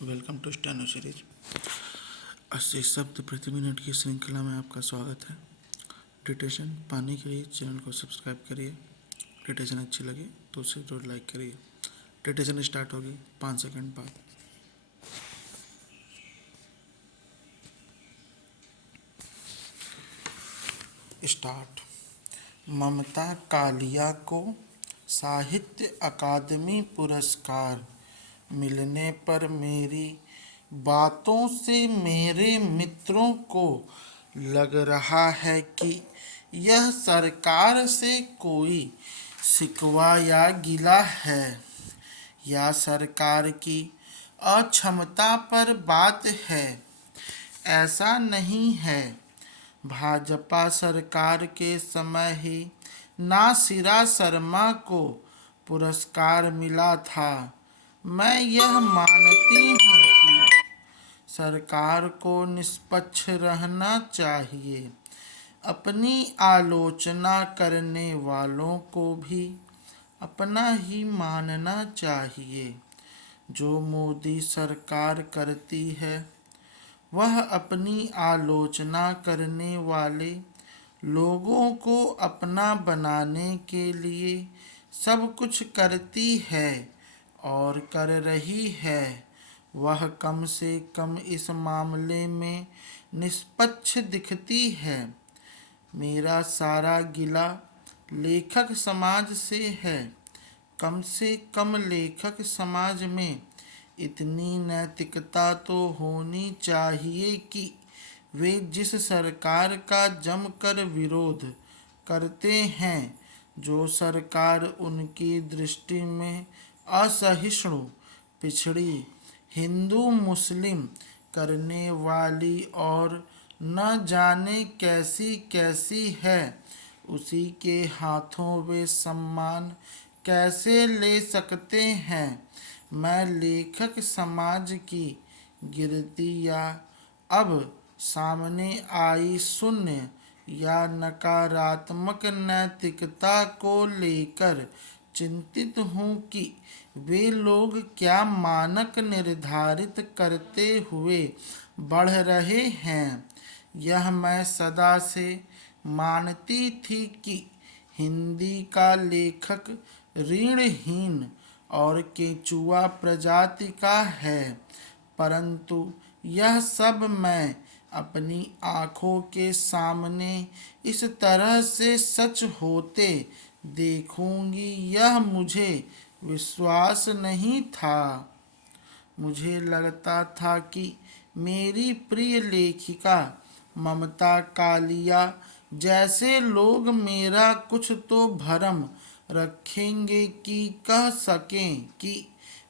Welcome to steno series. 80 शब्द प्रति minute की श्रृंखला में आपका स्वागत है। डिटेशन पाने के लिए चैनल को सब्सक्राइब करिए। डिटेशन अच्छी लगे तो उसे जरूर लाइक करिए। डिटेशन स्टार्ट होगी 5 सेकंड बाद। स्टार्ट। ममता कालिया को साहित्य अकादमी पुरस्कार मिलने पर मेरी बातों से मेरे मित्रों को लग रहा है कि यह सरकार से कोई शिकवा या गिला है या सरकार की अक्षमता पर बात है। ऐसा नहीं है। भाजपा सरकार के समय ही नासिरा शर्मा को पुरस्कार मिला था। मैं यह मानती हूँ कि सरकार को निष्पक्ष रहना चाहिए। अपनी आलोचना करने वालों को भी अपना ही मानना चाहिए। जो मोदी सरकार करती है वह अपनी आलोचना करने वाले लोगों को अपना बनाने के लिए सब कुछ करती है और कर रही है। वह कम से कम इस मामले में निष्पक्ष दिखती है। मेरा सारा गिला लेखक समाज से है। कम से कम लेखक समाज में इतनी नैतिकता तो होनी चाहिए कि वे जिस सरकार का जमकर विरोध करते हैं, जो सरकार उनकी दृष्टि में असहिष्णु, पिछड़ी, हिंदू मुस्लिम करने वाली और न जाने कैसी कैसी है, उसी के हाथों वे सम्मान कैसे ले सकते हैं। मैं लेखक समाज की गिरती या अब सामने आई शून्य या नकारात्मक नैतिकता को लेकर चिंतित हूँ कि वे लोग क्या मानक निर्धारित करते हुए बढ़ रहे हैं। यह मैं सदा से मानती थी कि हिंदी का लेखक ऋणहीन और केंचुआ प्रजाति का है, परंतु यह सब मैं अपनी आँखों के सामने इस तरह से सच होते देखूंगी, यह मुझे विश्वास नहीं था। मुझे लगता था कि मेरी प्रिय लेखिका ममता कालिया जैसे लोग मेरा कुछ तो भरम रखेंगे कि कह सकें कि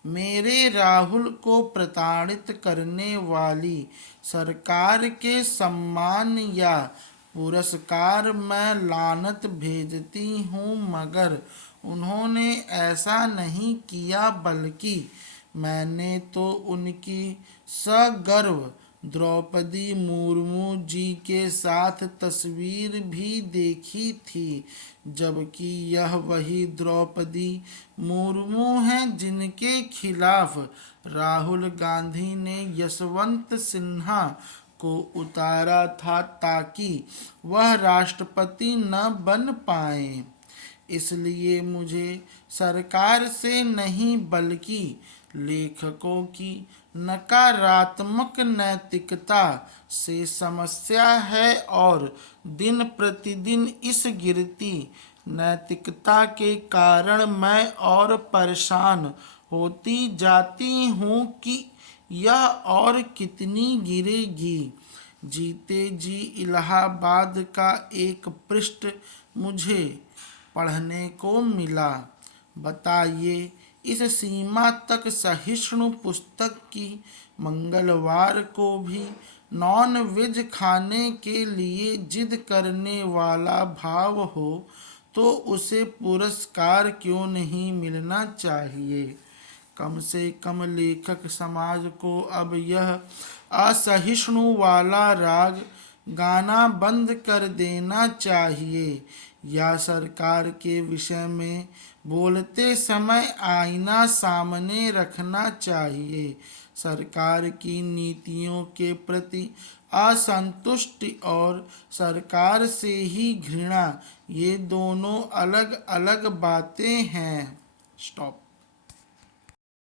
मेरे राहुल को प्रताड़ित करने वाली सरकार के सम्मान या पुरस्कार मैं लानत भेजती हूँ, मगर उन्होंने ऐसा नहीं किया, बल्कि मैंने तो उनकी सगर्व द्रौपदी मुर्मू जी के साथ तस्वीर भी देखी थी, जबकि यह वही द्रौपदी मुर्मू हैं जिनके खिलाफ राहुल गांधी ने यशवंत सिन्हा को उतारा था ताकि वह राष्ट्रपति न बन पाए। इसलिए मुझे सरकार से नहीं बल्कि लेखकों की नकारात्मक नैतिकता से समस्या है और दिन प्रतिदिन इस गिरती नैतिकता के कारण मैं और परेशान होती जाती हूँ कि यह और कितनी गिरेगी। जीते जी इलाहाबाद का एक पृष्ठ मुझे पढ़ने को मिला। बताइए, इस सीमा तक सहिष्णु पुस्तक की मंगलवार को भी नॉन वेज खाने के लिए जिद करने वाला भाव हो तो उसे पुरस्कार क्यों नहीं मिलना चाहिए। कम से कम लेखक समाज को अब यह असहिष्णु वाला राग गाना बंद कर देना चाहिए। या सरकार के विषय में बोलते समय आईना सामने रखना चाहिए। सरकार की नीतियों के प्रति असंतुष्टि और सरकार से ही घृणा, ये दोनों अलग अलग बातें हैं। स्टॉप।